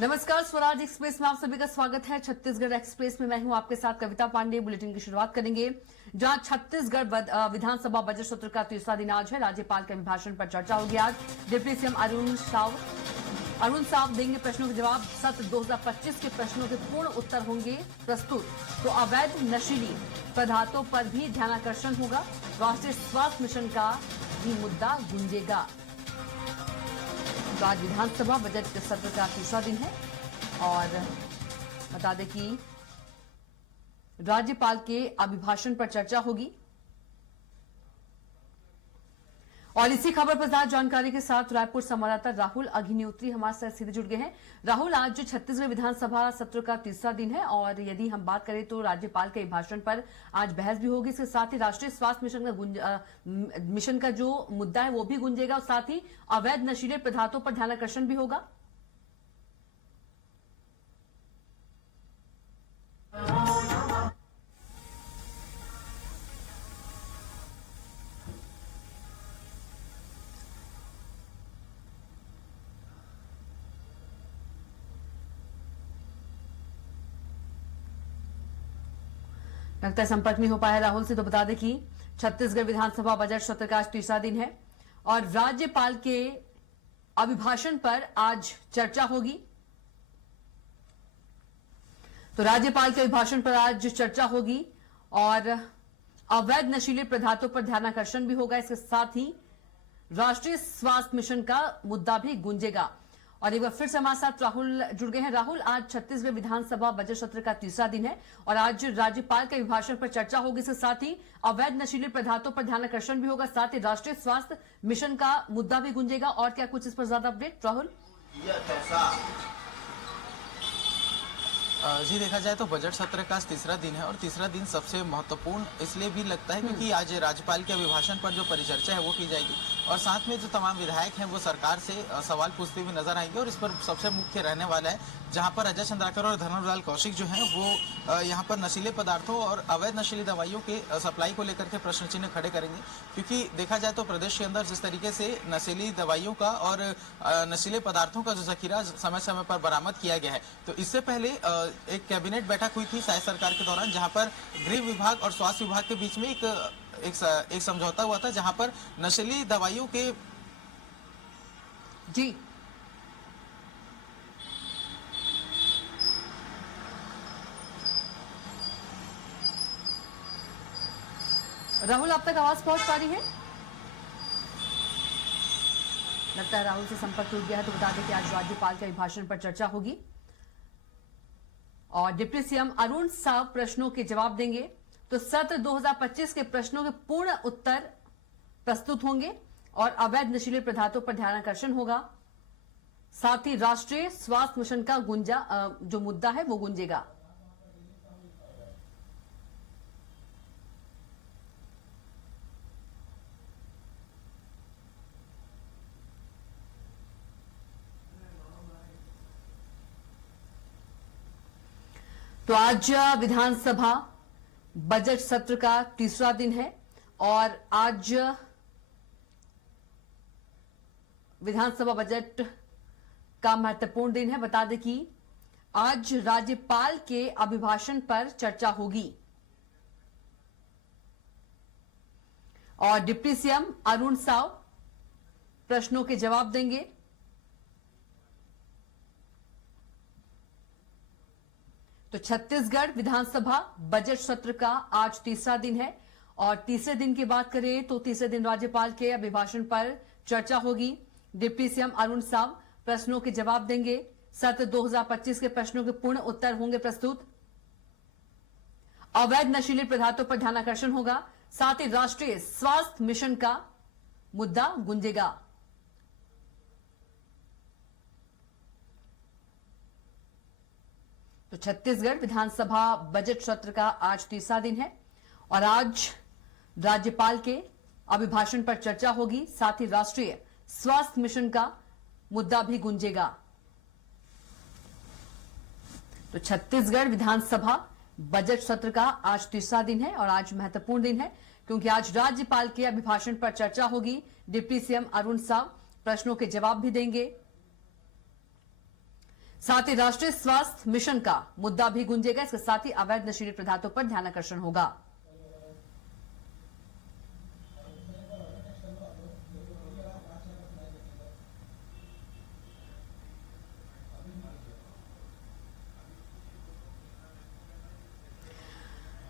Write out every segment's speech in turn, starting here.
नमस्कार, स्वराज एक्सप्रेस में आप सभी का स्वागत है। छत्तीसगढ़ एक्सप्रेस में मैं हूं आपके साथ कविता पांडे। बुलेटिन की शुरुआत करेंगे जहां छत्तीसगढ़ विधानसभा बजट सत्र का तीसरा दिन आज है। राज्यपाल के अभिभाषण पर चर्चा होगी आज। डिप्टी सीएम अरुण साव देंगे प्रश्नों के जवाब। सत्र 2025 के प्रश्नों के पूर्ण उत्तर होंगे प्रस्तुत। तो अवैध नशीली पदार्थों पर भी ध्यानाकर्षण होगा। राष्ट्रीय स्वास्थ्य मिशन का भी मुद्दा गूंजेगा। तो आज विधानसभा बजट सत्र का तीसरा दिन है और बता दें कि राज्यपाल के अभिभाषण पर चर्चा होगी। और इसी खबर पर ज्यादा जानकारी के साथ रायपुर संवाददाता राहुल अग्निहोत्री हमारे साथ सीधे जुड़ गए हैं। राहुल, आज छत्तीसगढ़ विधानसभा सत्र का तीसरा दिन है और यदि हम बात करें तो राज्यपाल के अभिभाषण पर आज बहस भी होगी। इसके साथ ही राष्ट्रीय स्वास्थ्य मिशन का जो मुद्दा है वो भी गूंजेगा और साथ ही अवैध नशीले पदार्थों पर ध्यानाकर्षण भी होगा। लगता है संपर्क नहीं हो पाया राहुल से, तो बता दें कि छत्तीसगढ़ विधानसभा बजट सत्र का आज तीसरा दिन है और राज्यपाल के अभिभाषण पर आज चर्चा होगी। तो राज्यपाल के अभिभाषण पर आज चर्चा होगी और अवैध नशीले पदार्थों पर ध्यानाकर्षण भी होगा। इसके साथ ही राष्ट्रीय स्वास्थ्य मिशन का मुद्दा भी गूंजेगा। और एक बार फिर से हमारे साथ राहुल जुड़ गए हैं। राहुल, आज छत्तीसगढ़ विधानसभा बजट सत्र का तीसरा दिन है और आज राज्यपाल के अभिभाषण पर चर्चा होगी। इसके साथ ही अवैध नशीले पदार्थों पर ध्यानाकर्षण भी होगा, साथ ही राष्ट्रीय स्वास्थ्य मिशन का मुद्दा भी गूंजेगा। और क्या कुछ इस पर ज्यादा अपडेट राहुल? जी, देखा जाए तो बजट सत्र का तीसरा दिन है और तीसरा दिन सबसे महत्वपूर्ण इसलिए भी लगता है क्योंकि आज राज्यपाल के अभिभाषण पर जो परिचर्चा है वो की जाएगी और साथ में जो तमाम विधायक हैं वो सरकार से सवाल पूछते हुए नजर आएंगे। और इस पर सबसे मुख्य रहने वाला है जहां पर अजय चंद्राकर और धर्मलाल कौशिक जो हैं वो यहां पर नशीले पदार्थों और अवैध नशीली दवाइयों के सप्लाई को लेकर के प्रश्न चिन्ह खड़े करेंगे। क्योंकि देखा जाए तो प्रदेश के अंदर जिस तरीके से नशीली दवाइयों का और नशीले पदार्थों का जो जखीरा समय समय पर बरामद किया गया है, तो इससे पहले एक कैबिनेट बैठक हुई थी शायद सरकार के दौरान जहां पर गृह विभाग और स्वास्थ्य विभाग के बीच में एक समझौता हुआ था जहां पर नशीली दवाइयों के जी राहुल, आप तक आवाज पहुंच पा रही है? लगता है राहुल से संपर्क टूट गया है। तो बता दें कि आज राज्यपाल के अभिभाषण पर चर्चा होगी और डिप्टी सीएम अरुण साव प्रश्नों के जवाब देंगे। तो सत्र 2025 के प्रश्नों के पूर्ण उत्तर प्रस्तुत होंगे और अवैध नशीले पदार्थों पर ध्यानाकर्षण होगा। साथ ही राष्ट्रीय स्वास्थ्य मिशन का जो मुद्दा है वो गूंजेगा। तो आज विधानसभा बजट सत्र का तीसरा दिन है और आज विधानसभा बजट का महत्वपूर्ण दिन है। बता दें कि आज राज्यपाल के अभिभाषण पर चर्चा होगी और डिप्टी सीएम अरुण साव प्रश्नों के जवाब देंगे। तो छत्तीसगढ़ विधानसभा बजट सत्र का आज तीसरा दिन है और तीसरे दिन की बात करें तो तीसरे दिन राज्यपाल के अभिभाषण पर चर्चा होगी। डिप्टी सीएम अरुण साव प्रश्नों के जवाब देंगे। सत्र 2025 के प्रश्नों के पूर्ण उत्तर होंगे प्रस्तुत। अवैध नशीले पदार्थों पर ध्यानाकर्षण होगा, साथ ही राष्ट्रीय स्वास्थ्य मिशन का मुद्दा गूंजेगा। तो छत्तीसगढ़ विधानसभा बजट सत्र का आज तीसरा दिन है और आज राज्यपाल के अभिभाषण पर चर्चा होगी, साथ ही राष्ट्रीय स्वास्थ्य मिशन का मुद्दा भी गूंजेगा। तो छत्तीसगढ़ विधानसभा बजट सत्र का आज तीसरा दिन है और आज महत्वपूर्ण दिन है क्योंकि आज राज्यपाल के अभिभाषण पर चर्चा होगी। डिप्टी सीएम अरुण साव प्रश्नों के जवाब भी देंगे। साथ ही राष्ट्रीय स्वास्थ्य मिशन का मुद्दा भी गूंजेगा। इसके साथ ही अवैध नशीले पदार्थों पर ध्यानाकर्षण होगा।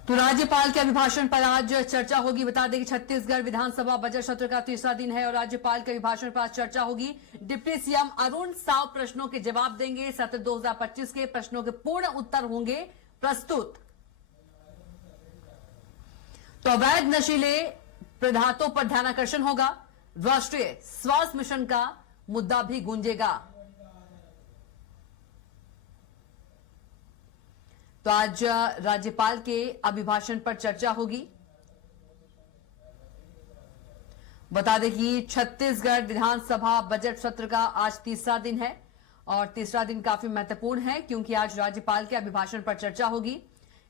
तो राज्यपाल के अभिभाषण पर आज चर्चा होगी। बता दें कि छत्तीसगढ़ विधानसभा बजट सत्र का तीसरा दिन है और राज्यपाल के अभिभाषण पर आज चर्चा होगी। डिप्टी सीएम अरुण साव प्रश्नों के जवाब देंगे। सत्र 2025 के प्रश्नों के पूर्ण उत्तर होंगे प्रस्तुत। तो अवैध नशीले पदार्थों पर ध्यानाकर्षण होगा। राष्ट्रीय स्वास्थ्य मिशन का मुद्दा भी गूंजेगा। तो आज राज्यपाल के अभिभाषण पर चर्चा होगी। बता दें कि छत्तीसगढ़ विधानसभा बजट सत्र का आज तीसरा दिन है और तीसरा दिन काफी महत्वपूर्ण है क्योंकि आज राज्यपाल के अभिभाषण पर चर्चा होगी।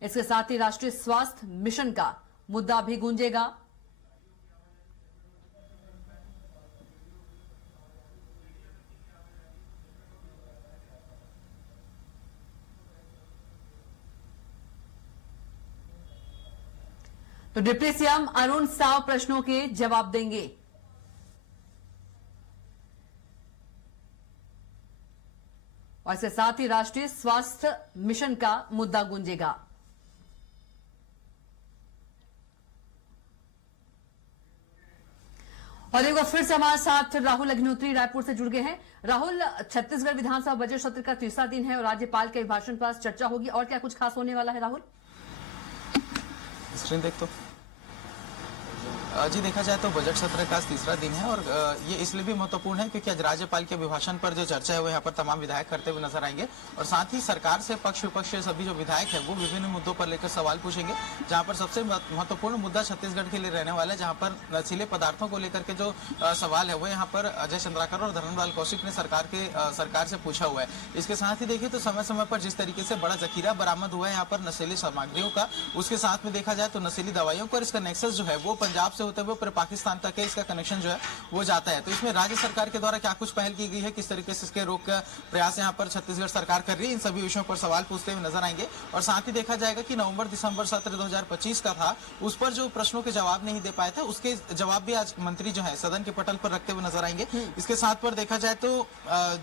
इसके साथ ही राष्ट्रीय स्वास्थ्य मिशन का मुद्दा भी गूंजेगा। तो डिप्टी सीएम अरुण साव प्रश्नों के जवाब देंगे। और इसके साथ ही राष्ट्रीय स्वास्थ्य मिशन का मुद्दा गूंजेगा। और एक बार फिर से हमारे साथ राहुल अग्निहोत्री रायपुर से जुड़ गए हैं। राहुल, छत्तीसगढ़ विधानसभा बजट सत्र का तीसरा दिन है और राज्यपाल के अभिभाषण पर चर्चा होगी और क्या कुछ खास होने वाला है राहुल? स्क्रीन देख तो जी, देखा जाए तो बजट सत्र का तीसरा दिन है और ये इसलिए भी महत्वपूर्ण है क्योंकि आज राज्यपाल के अभिभाषण पर जो चर्चा है वो यहाँ पर तमाम विधायक करते हुए नजर आएंगे और साथ ही सरकार से पक्ष विपक्ष सभी जो विधायक है वो विभिन्न मुद्दों पर लेकर सवाल पूछेंगे। जहाँ पर सबसे महत्वपूर्ण मुद्दा छत्तीसगढ़ के लिए रहने वाला है, जहाँ पर नशीले पदार्थों को लेकर के जो सवाल है वो यहाँ पर अजय चंद्राकर और धर्मलाल कौशिक ने सरकार से पूछा हुआ है। इसके साथ ही देखिए तो समय समय पर जिस तरीके से बड़ा जखीरा बरामद हुआ है यहाँ पर नशीली सामग्रियों का, उसके साथ में देखा जाए तो नशीली दवाइयों पर इसका नेक्सस जो है वो पंजाब से होते हुए पूरे पाकिस्तान तक है इसका कनेक्शन जो है वो जाता है। तो इसमें राज्य सरकार के द्वारा क्या कुछ पहल की गई है, किस तरीके से इसके रोक का प्रयास यहाँ पर छत्तीसगढ़ सरकार कर रही है, इन सभी विषयों पर सवाल पूछते हुए नजर आएंगे। और साथ ही देखा जाएगा कि नवंबर दिसंबर सत्र 2025 का था, उस पर जो प्रश्नों के जवाब नहीं दे पाए थे उसके जवाब भी आज मंत्री जो है सदन के पटल पर रखते हुए नजर आएंगे। इसके साथ पर देखा जाए तो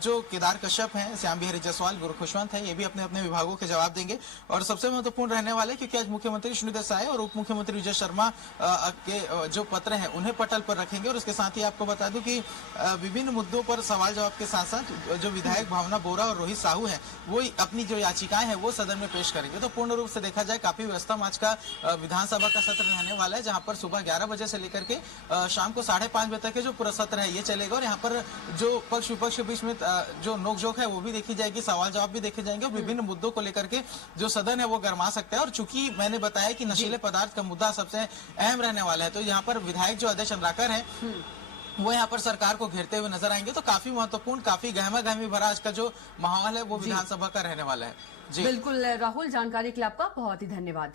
जो केदार कश्यप है, श्याम बिहारी जायसवाल, गुरु खुशवंत है, ये भी अपने अपने विभागों के जवाब देंगे। और सबसे महत्वपूर्ण रहने वाले क्योंकि आज मुख्यमंत्री सुनील साय और उप मुख्यमंत्री विजय शर्मा के जो पत्र है उन्हें पटल पर रखेंगे। और इसके साथ ही आपको बता दूं कि विभिन्न मुद्दों पर सवाल जवाब के साथ साथ जो विधायक भावना बोरा और रोहित साहू हैं वो अपनी जो याचिकाएं हैं वो सदन में पेश करेंगे। तो पूर्ण रूप से देखा जाए काफी व्यवस्था आज का विधानसभा का सत्र रहने वाला है, जहां पर सुबह 11 बजे से लेकर के शाम को 5:30 बजे तक के जो पूरा सत्र है ये चलेगा। और यहाँ पर जो पक्ष विपक्ष के बीच में जो नोकझोंक है वो भी देखी जाएगी, सवाल जवाब भी देखे जाएंगे और विभिन्न मुद्दों को लेकर के जो सदन है वो गरमा सकता है। और चूंकि मैंने बताया कि नशीले पदार्थ का मुद्दा सबसे अहम रहने वाला है, तो यहाँ पर विधायक जो अजय चंद्राकर है वो यहाँ पर सरकार को घेरते हुए नजर आएंगे। तो काफी महत्वपूर्ण, काफी गहमा गहमी भरा आज का जो माहौल है वो विधानसभा का रहने वाला है। जी बिल्कुल राहुल, जानकारी के लिए आपका बहुत ही धन्यवाद।